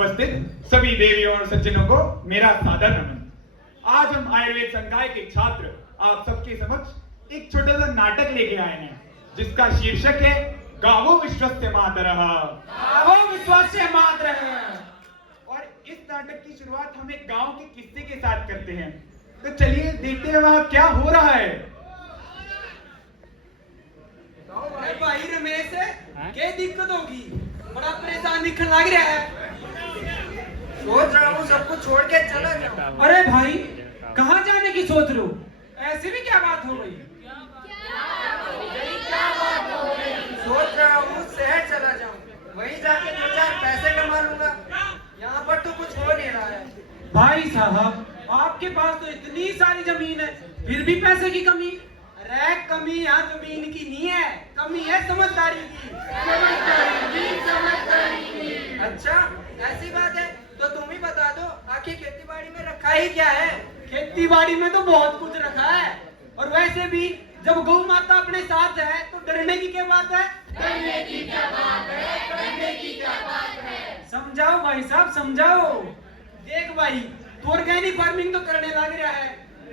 उपस्थित सभी देवियों और सज्जनों को मेरा सादर नमन। आज हम आयुर्वेद संकाय के छात्र आप सबके समक्ष एक छोटा सा नाटक लेके आए हैं जिसका शीर्षक है गावो विश्वस्य मातरः। गावो विश्वस्य मातरः। और इस नाटक की शुरुआत हम एक गांव के किस्से के साथ करते हैं, तो चलिए देखते हैं वहां क्या हो रहा है। अरे भाई रमेश, क्या दिक्कत होगी? बड़ा परेशान दिखने लग रहा है। सोच रहा हूँ सबको छोड़ के चला जाऊँ। अरे भाई, कहाँ जाने की सोच रहे हो? ऐसी भी क्या बात हो गई? सोच रहा हूँ शहर चला जाऊँ, वहीं जाके 2-4 पैसे कमा लूंगा। यहाँ पर तो कुछ हो नहीं रहा है। भाई साहब, आपके पास तो इतनी सारी जमीन है, फिर भी पैसे की कमी? अरे कमी यहाँ जमीन की नहीं है, कमी है समझदारी की। अच्छा, ऐसी बात है तो तुम ही बता दो, आखिर खेती बाड़ी में रखा ही क्या है? खेती बाड़ी में तो बहुत कुछ रखा है, और वैसे भी जब गौ माता अपने साथ है तो डरने की क्या बात है? करने की क्या बात है? करने की क्या बात है? समझाओ भाई साहब, समझाओ। देख भाई, तू ऑर्गेनिक फार्मिंग तो करने लग रहा है,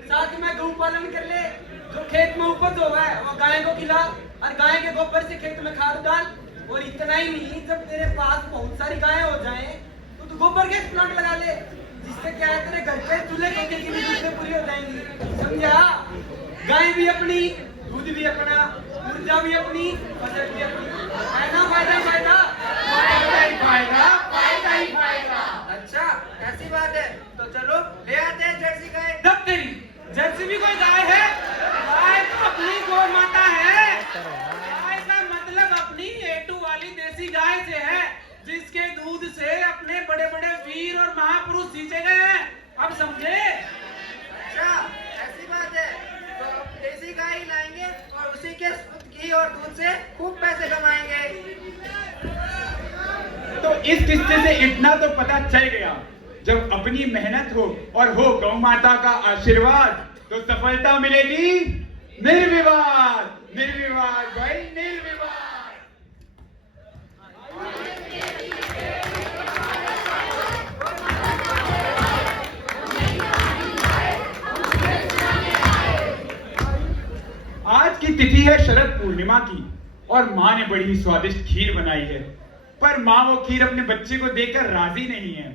साथ में गौ पालन कर ले। जो खेत में उपज होगा है वो गाय को खिला, और गाय के गोबर से खेत में खाद डाल। और इतना ही नहीं, जब तेरे पास बहुत सारी गायें हो जाएं तो तू गोबर गैस प्लांट लगा ले, जिससे क्या है तेरे घर पे चूल्हे कोने की भी जरूरतें पूरी हो जाएंगी। समझा? गाय भी अपनी, दूध भी अपना, ऊर्जा भी अपनी, फसल भी अपनी। है ना? फायदा फायदा फायदा ही फायदा, फायदा ही फायदा। अच्छा, ऐसी बात है तो चलो ले आते हैं जर्सी गाय। तब तेरी जर्सी भी कोई गाय है? गाय तो अपनी गौ माता है। गाय का मतलब अपनी A2 वाली देसी गाय से है, जिसके दूध से अपने बड़े बड़े वीर और महापुरुष सींचे गए हैं। अब समझे? अच्छा, ऐसी बात है तो अब देसी गाय ही लाएंगे और उसी के घी और दूध से खूब पैसे कमाएंगे। तो इस किस्से से इतना तो पता चल गया, जब अपनी मेहनत हो और हो गौ माता का आशीर्वाद तो सफलता मिलेगी निर्विवाद। निर्विवाद भाई, निर्विवाद। आज की तिथि है शरद पूर्णिमा की और माँ ने बड़ी स्वादिष्ट खीर बनाई है, पर माँ वो खीर अपने बच्चे को देकर राजी नहीं है।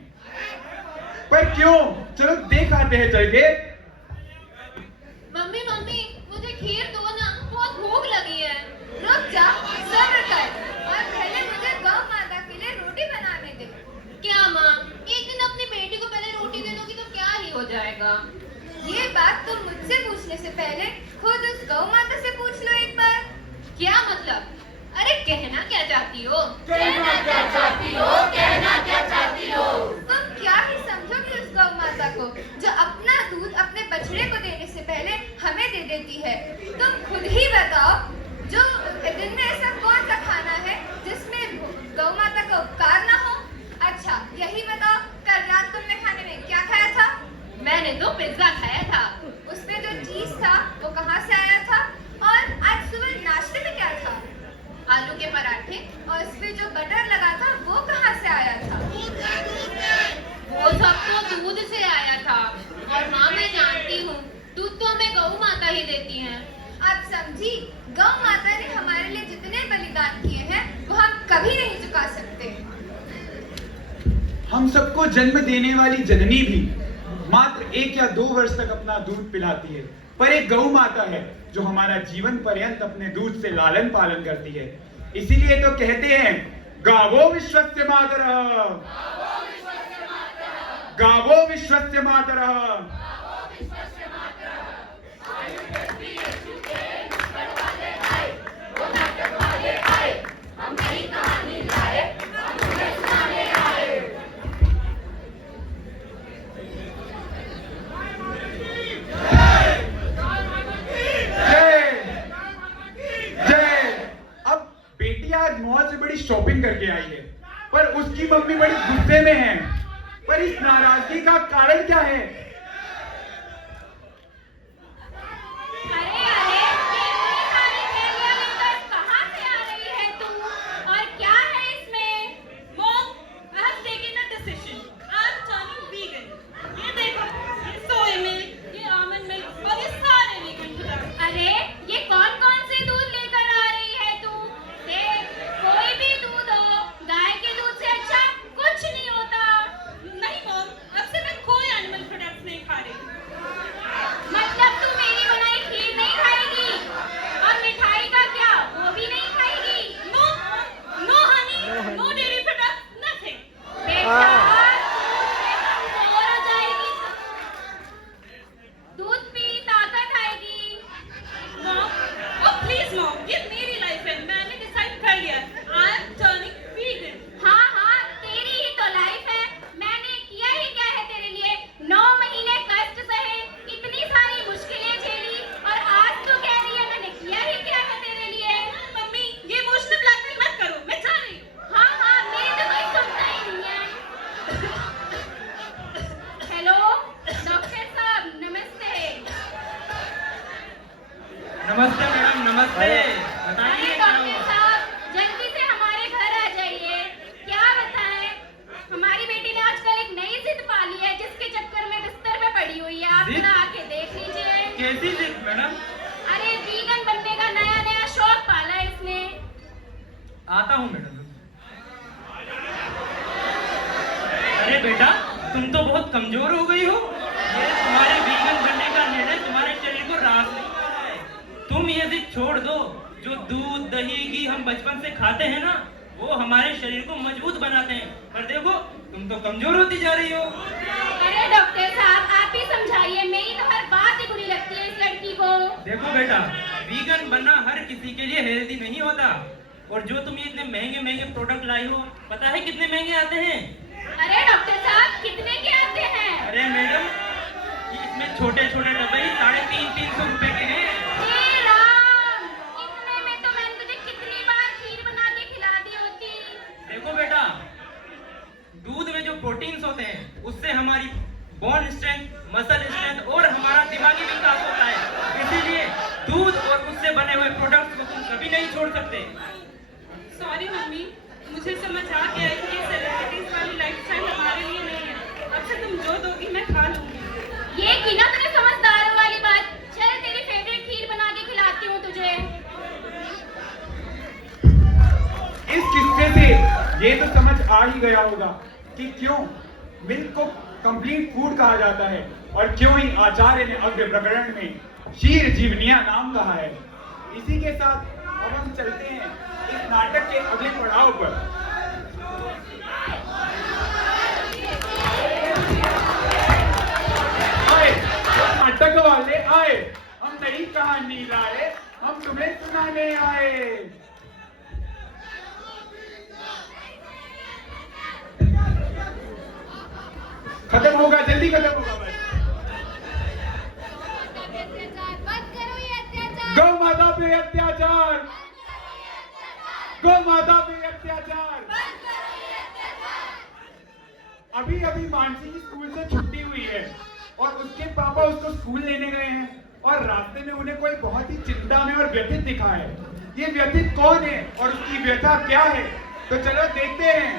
पर क्यों? चलो देख आते हैं चल के। मम्मी मम्मी, मुझे खीर दो ना, बहुत भूख लगी है। रुक जा, सब्र कर, और पहले मुझे गौ माता के लिए रोटी बनाने दे। क्या माँ, एक दिन अपनी बेटी को पहले रोटी दे दोगी तो क्या ही हो जाएगा? ये बात तुम मुझसे पूछने से पहले खुद उस गौ माता से पूछ लो एक बार। क्या मतलब? अरे कहना क्या चाहती हो? कहना क्या चाहती हो? कहना क्या चाहती हो? तुम क्या ही समझोगी उस गौ माता को जो अपना दूध अपने बछड़े को देने से पहले हमें दे देती है। तुम खुद ही बताओ, जो दिन में ऐसा कौन सा खाना है जिसमें गौ माता का उपकार ना हो? अच्छा यही बताओ, कल रात तुमने खाने में क्या खाया था? मैंने तो पिज्जा खाया था। उसमें जो चीज था वो कहाँ से आया था? और आज सुबह नाश्ते में क्या था? आलू के पराठे। और इसमें जो बटर लगा था वो कहाँ से आया था? वो सब तो दूध से आया था। और माँ, मैं जानती हूँ दूध तो हमें गौ माता ही देती हैं। आप समझी, गौ माता ने हमारे लिए जितने बलिदान किए हैं वो हम कभी नहीं चुका सकते। हम सबको जन्म देने वाली जननी भी मात्र 1 या 2 वर्ष तक अपना दूध पिलाती है, पर एक गौ माता है जो हमारा जीवन पर्यंत अपने दूध से लालन पालन करती है। इसीलिए तो कहते हैं गावो विश्वस्य मातरः, गावो विश्वस्य मातरः। आज मॉल से बड़ी शॉपिंग करके आई है, पर उसकी मम्मी बड़ी गुस्से में है। पर इस नाराजगी का कारण क्या है? कहाँ से आ रही है तू? और क्या है इसमें? Mom, I have taken a decision. आप जिद? ना आके देख लीजिए। कैसी जिद मैडम? अरे वीगन बनने का नया नया शौक पाला है इसने। आता हूँ मैडम। अरे बेटा, तुम तो बहुत कमजोर हो गई हो। ये तुम्हारे वीगन बनने का निर्णय तुम्हारे शरीर को रास नहीं कर रहा है। तुम ये जिद छोड़ दो। जो दूध दही घी हम बचपन से खाते हैं ना, वो हमारे शरीर को मजबूत बनाते हैं। पर देखो, तुम तो कमजोर होती जा रही हो। अरे डॉक्टर साहब, आप ही समझाइए, मेरी तो हर बात ही बुरी लगती है इस लड़की को। देखो बेटा, वीगन बनना हर किसी के लिए हेल्दी नहीं होता। और जो तुम ये इतने महंगे महंगे प्रोडक्ट लाई हो, पता है कितने महंगे आते हैं? अरे डॉक्टर साहब, कितने के आते हैं? अरे मैडम, इसमें छोटे छोटे डब्बे ही 350-300 रुपए के हैं। हे राम, इतने में तो मैंने तुझे कितनी बार खीर बना के खिला दी होती। देखो बेटा, दूध में जो प्रोटीन्स होते हैं, उससे हमारी बोन स्ट्रेंथ, मसल स्ट्रेंथ और हमारा दिमागी विकास होता है। इसीलिए दूध और उससे बने हुए प्रोडक्ट्स को तुम कभी नहीं छोड़ सकते। सॉरी मम्मी, मुझे समझ आ गया है कि ये सेलिब्रिटीज वाली लाइफस्टाइल हमारे लिए नहीं है। अब से तुम जो दोगी मैं खा लूंगी। ये की ना तूने समझदारों वाली बात। चल तेरी फेवरेट खीर बना के खिलाती हूँ तुझे। इस किस्से से ये तो समझ आ ही गया होगा कि क्यों मिल्क को कंप्लीट फूड कहा जाता है और क्यों ही आचार्य ने अग्र प्रकरण में शीर जीवनिया नाम कहा है। इसी के साथ अब हम चलते हैं इस नाटक के अगले पड़ाव पर। आए, नाटक वाले आए, हम नई कहानी लाए, हम तुम्हें सुनाने आए। खत्म होगा, जल्दी खत्म होगा बस। बंद करो ये अत्याचार। गौ माता पे अत्याचार, गौ माता पे अत्याचार। अभी अभी मानसी की स्कूल से छुट्टी हुई है और उसके पापा उसको स्कूल लेने गए हैं और रास्ते में उन्हें कोई बहुत ही चिंता में और व्यथित दिखा है। ये व्यथित कौन है और उसकी व्यथा क्या है, तो चलो देखते हैं।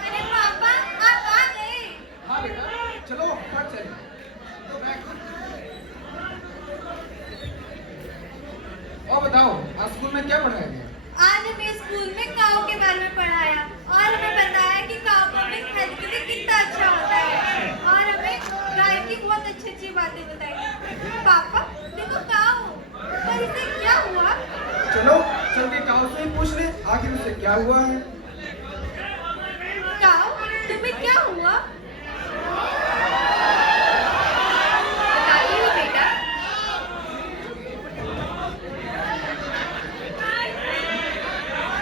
अरे पापा, आप आ गए। हाँ बेटा, चलो फट चले। तो बैठ। और बताओ, आज स्कूल में क्या पढ़ाया गया? आज हमें स्कूल में काऊ के बारे में पढ़ाया और हमें बताया कि काऊ को अपने हेल्थ के लिए कितना अच्छा होता है और हमें गाय की बहुत अच्छी अच्छी बातें बताई। पापा देखो काऊ, पर इसे क्या हुआ? चलो चल के काऊ से ही पूछ ले, आखिर उसे क्या हुआ है। काऊ, तुम्हें क्या हुआ? बताती हूँ बेटा।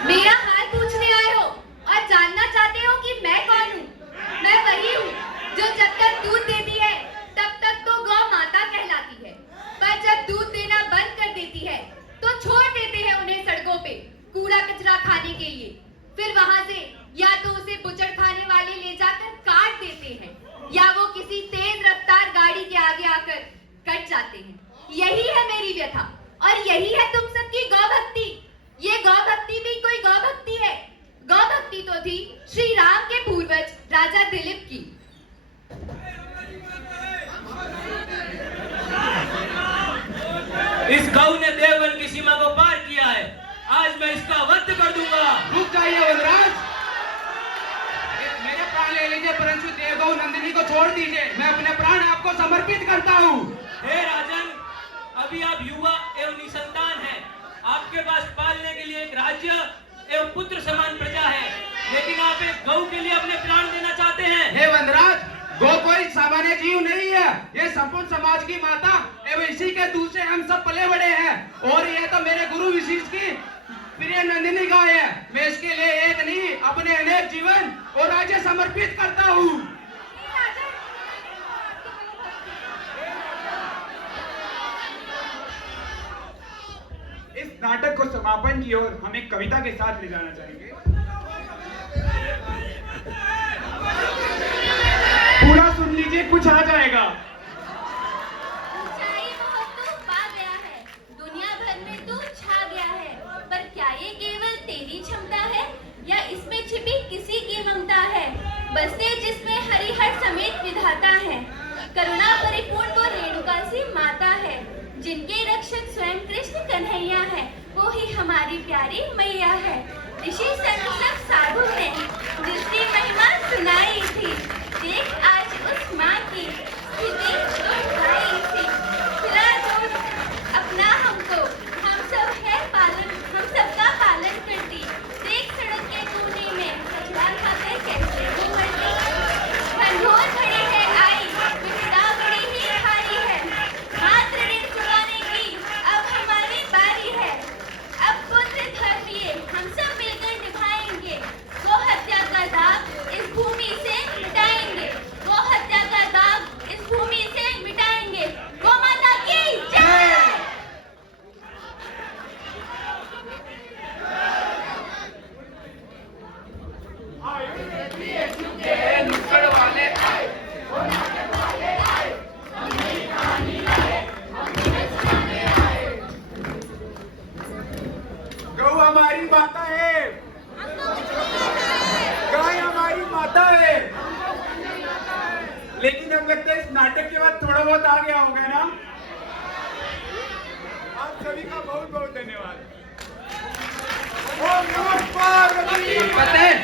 मेरा हाल पूछने आए हो और जानना चाहते हो कि मैं कौन हूँ? मैं वही हूँ जो जब तक दूध देती है तब तक तो गौ माता कहलाती है, पर जब दूध देना बंद कर देती है तो छोड़ देते हैं उन्हें सड़कों पे कूड़ा कचरा खाने के लिए। फिर वहां से या तो उसे बुचड़ खाने वाले ले जाकर काट देते हैं या वो किसी तेज रफ्तार गाड़ी के आगे आकर कट जाते हैं। यही है मेरी व्यथा और यही है तुम सबकी गौ भक्ति। ये गौ भक्ति भी कोई गौ भक्ति है। गौ भक्ति तो थी श्री राम के पूर्वज राजा दिलीप की। इस गौ ने देवगन की सीमा को पार किया है। आज मैं इसका वध कर दूंगा। रुक जाइए वनराज, मेरे प्राण ले लीजिए परंतु देवगौ नंदिनी को छोड़ दीजिए। मैं अपने प्राण आपको समर्पित करता हूँ। हे राजन, अभी आप युवा एवं निसंतान हैं। आपके पास पालने के लिए एक राज्य एवं पुत्र समान प्रजा है, लेकिन आप एक गौ के लिए अपने प्राण देना चाहते हैं। हे वनराज, गौ कोई सामान्य जीव नहीं है। ये संपूर्ण समाज की माता एवं इसी के दूध से हम सब पले बड़े हैं और ये तो मेरे गुरु विशिष्ट की प्रिय नंदिनी गाय है। मैं इसके लिए एक नहीं अपने अनेक जीवन और राज्य समर्पित करता हूँ। इस नाटक को समापन की ओर हम एक कविता के साथ ले जाना चाहेंगे। पूरा सुन लीजिए, कुछ आ जाएगा। ऊंचाई बहुत तू पा गया है, दुनिया भर में तू छा गया है, पर क्या ये केवल तेरी क्षमता है या इसमें छिपी किसी की ममता है? बसे जिसमें हरी हरी हमारी प्यारी मैया है। ऋषि संत सब साधु ने जिसकी महिमा सुनाई थी। देख आज उस माँ की स्थिति दुखदाई थी। खिला दूध अपना हमको, हम सब है पालन, हम सबका पालन करती। देख सड़क के कोने में कचरा खाकर कैसे घूमती। घनघोर घड़ी है आई, विपदा बड़ी ही भारी है। मात्र ऋण चुकाने की अब हमारी बारी है। अब पुत्र धर्म ये हम सब मिलकर निभाएंगे। गो हत्या का दाग इस भूमि से मिटाएंगे। गो हत्या का दाग इस भूमि से मिटाएंगे। गो माता की जय। नुक्कड़ वाले आए। गौ हमारी माता है, गाय हमारी माता है। लेकिन अब लगता है इस नाटक के बाद थोड़ा बहुत आ गया होगा ना। आप सभी का बहुत बहुत धन्यवाद। ओम नमः पार्वती। पता है